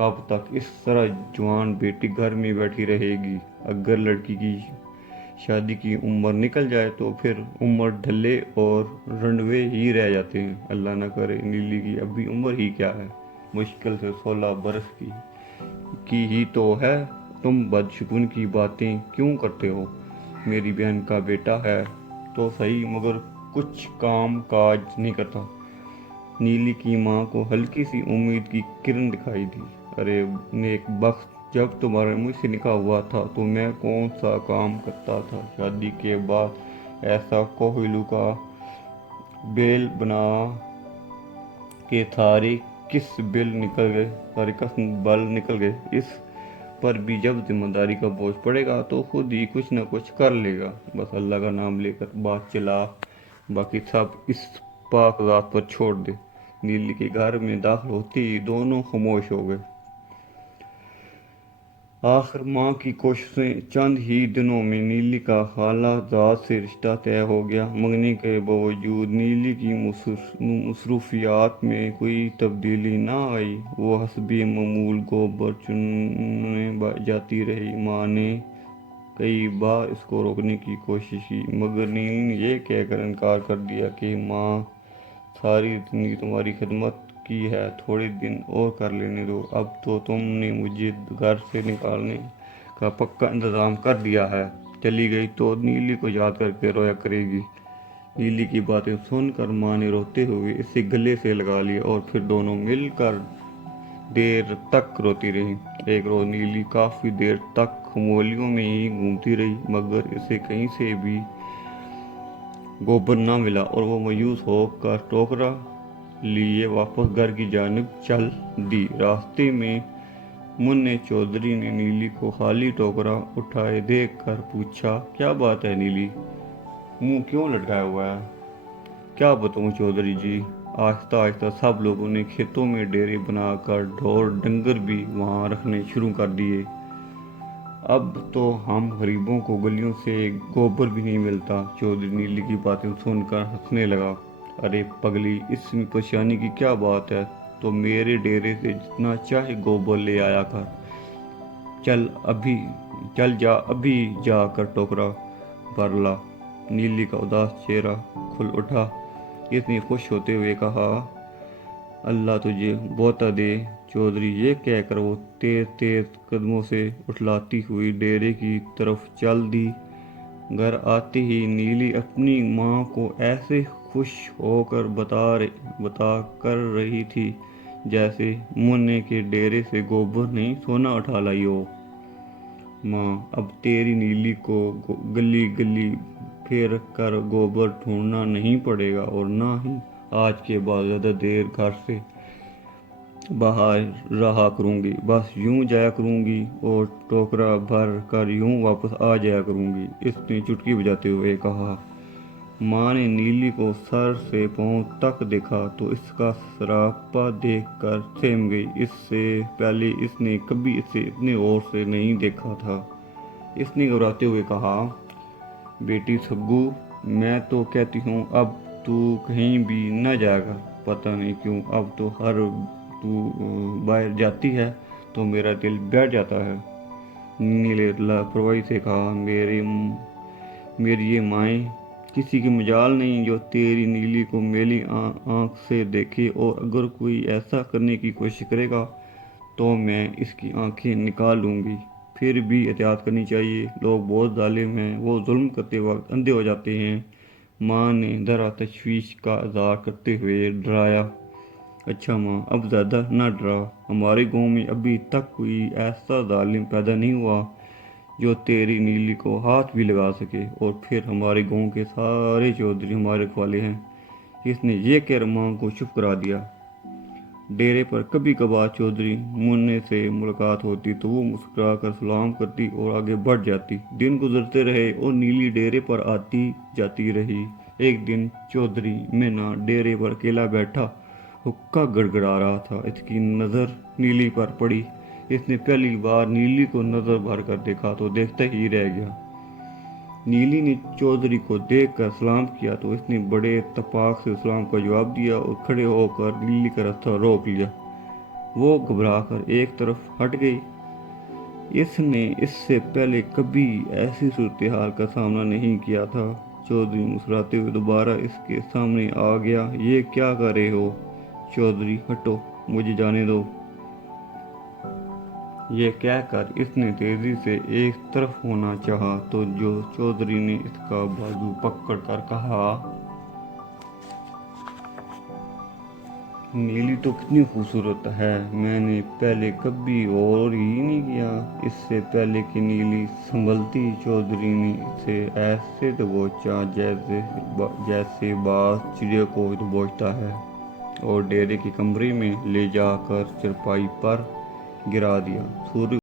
کب تک اس طرح جوان بیٹی گھر میں بیٹھی رہے گی؟ اگر لڑکی کی شادی کی عمر نکل جائے تو پھر عمر ڈھلے اور رنڈوے ہی رہ جاتے ہیں۔ اللہ نہ کرے، نیلی کی ابھی عمر ہی کیا ہے، مشکل سے 16 برس کی ہی تو ہے۔ تم بدشگون کی باتیں کیوں کرتے ہو؟ میری بہن کا بیٹا ہے تو صحیح، مگر کچھ کام کاج نہیں کرتا۔ نیلی کی ماں کو ہلکی سی امید کی کرن دکھائی دی۔ ارے نیک بخت، جب تمہارے مجھ سے نکاح ہوا تھا تو میں کون سا کام کرتا تھا؟ شادی کے بعد ایسا کوہلو کا بیل بنا کہ سارے کس بل نکل گئے۔ اس پر بھی جب ذمہ داری کا بوجھ پڑے گا تو خود ہی کچھ نہ کچھ کر لے گا۔ بس اللہ کا نام لے کر بات چلا، باقی سب اس پاک ذات پر چھوڑ دے۔ نیلی کے گھر میں داخل ہوتے ہی دونوں خاموش ہو گئے۔ آخر ماں کی کوششیں، چند ہی دنوں میں نیلی کا خالہ زاد سے رشتہ طے ہو گیا۔ منگنی کے باوجود نیلی کی مصروفیات میں کوئی تبدیلی نہ آئی۔ وہ حسب معمول گوبر چننے جاتی رہی۔ ماں نے کئی بار اس کو روکنے کی کوشش کی، مگر نیلی نے یہ کہہ کر انکار کر دیا کہ ماں، ساری زندگی تمہاری خدمت کی ہے، تھوڑے دن اور کر لینے دو۔ اب تو تم نے مجھے گھر سے نکالنے کا پکا انتظام کر دیا ہے، چلی گئی تو نیلی کو یاد کر کے رویا کرے گی۔ نیلی کی باتیں سن کر ماں نے روتے ہوئے اسے گلے سے لگا لیا اور پھر دونوں مل کر دیر تک روتی رہی۔ ایک روز نیلی کافی دیر تک خمولیوں میں ہی گھومتی رہی، مگر اسے کہیں سے بھی گوبر نہ ملا اور وہ مایوس ہو کر ٹوکرا لیے واپس گھر کی جانب چل دی۔ راستے میں منّے چودھری نے نیلی کو خالی ٹوکرا اٹھائے دیکھ کر پوچھا، کیا بات ہے نیلی، منہ کیوں لٹکایا ہوا ہے؟ کیا بتاؤں چودھری جی، آہستہ آہستہ سب لوگوں نے کھیتوں میں ڈیرے بنا کر ڈھور ڈنگر بھی وہاں رکھنے شروع کر دیے۔ اب تو ہم غریبوں کو گلیوں سے گوبر بھی نہیں ملتا۔ چودھری نیلی کی باتیں سن کر ہنسنے لگا۔ ارے پگلی، اس میں پریشانی کی کیا بات ہے؟ تو میرے ڈیرے سے جتنا چاہے گوبر لے آیا کر۔ چل جا ابھی جا کر ٹوکرا بھر لا۔ نیلی کا اداس چہرہ کھل اٹھا۔ اس نے خوش ہوتے ہوئے کہا، اللہ تجھے بوتا دے چودھری۔ یہ کہہ کر وہ تیز تیز قدموں سے اٹھلاتی ہوئی ڈیرے کی طرف چل دی۔ گھر آتے ہی نیلی اپنی ماں کو ایسے خوش ہو کر بتا کر رہی تھی جیسے منّے کے ڈیرے سے گوبر نہیں سونا اٹھا لائی ہو۔ ماں، اب تیری نیلی کو گلی گلی پھر کر گوبر ڈھونڈنا نہیں پڑے گا، اور نہ ہی آج کے بعد زیادہ دیر گھر سے باہر رہا کروں گی۔ بس یوں جایا کروں گی اور ٹوکرا بھر کر یوں واپس آ جایا کروں گی، اس نے چٹکی بجاتے ہوئے کہا۔ ماں نے نیلی کو سر سے پاؤں تک دیکھا تو اس کا سراپا دیکھ کر سہم گئی۔ اس سے پہلے اس نے کبھی اسے اتنے غور سے نہیں دیکھا تھا۔ اس نے گھبراتے ہوئے کہا، بیٹی سگو، میں تو کہتی ہوں اب تو کہیں بھی نہ جائے گا۔ پتہ نہیں کیوں اب تو ہر تو باہر جاتی ہے تو میرا دل بیٹھ جاتا ہے۔ نیلی نے لاپرواہی سے کہا، میری یہ مائیں کسی کی مجال نہیں جو تیری نیلی کو میلی آنکھ سے دیکھے، اور اگر کوئی ایسا کرنے کی کوشش کرے گا تو میں اس کی آنکھیں نکال لوں گی۔ پھر بھی احتیاط کرنی چاہیے، لوگ بہت ظالم ہیں، وہ ظلم کرتے وقت اندھے ہو جاتے ہیں۔ ماں نے ذرا تشویش کا اظہار کرتے ہوئے ڈرایا۔ اچھا ماں، اب زیادہ نہ ڈرا، ہمارے گاؤں میں ابھی تک کوئی ایسا ظالم پیدا نہیں ہوا جو تیری نیلی کو ہاتھ بھی لگا سکے، اور پھر ہمارے گاؤں کے سارے چودھری ہمارے رکھوالے ہیں۔ اس نے یہ کہہ ماں کو چپ کرا دیا۔ ڈیرے پر کبھی کبھار چودھری منّے سے ملاقات ہوتی تو وہ مسکرا کر سلام کرتی اور آگے بڑھ جاتی۔ دن گزرتے رہے اور نیلی ڈیرے پر آتی جاتی رہی۔ ایک دن چودھری مینا ڈیرے پر اکیلا بیٹھا حقہ گڑگڑا رہا تھا۔ اس کی نظر نیلی پر پڑی۔ اس نے پہلی بار نیلی کو نظر بھر کر دیکھا تو دیکھتا ہی رہ گیا۔ نیلی نے چودھری کو دیکھ کر سلام کیا تو اس نے بڑے اتفاق سے سلام کا جواب دیا اور کھڑے ہو کر نیلی کا راستہ روک لیا۔ وہ گھبرا کر ایک طرف ہٹ گئی۔ اس نے اس سے پہلے کبھی ایسی صورتحال کا سامنا نہیں کیا تھا۔ چودھری مسکراتے ہوئے دوبارہ اس کے سامنے آ گیا۔ یہ کیا کر رہے ہو؟ چودھری ہٹو، مجھے جانے دو۔ یہ کہہ کر اس نے تیزی سے ایک طرف ہونا چاہا تو چودھری نے اس کا بازو پکڑ کر کہا، نیلی تو کتنی خوبصورت ہے، میں نے پہلے کبھی اور ہی نہیں کیا۔ اس سے پہلے کہ نیلی سنبھلتی، چودھری نے اسے ایسے دبوچا جیسے باز چڑیا کو دبوچتا ہے، اور ڈیرے کے کمرے میں لے جا کر چرپائی پر گرا دیا۔ سورج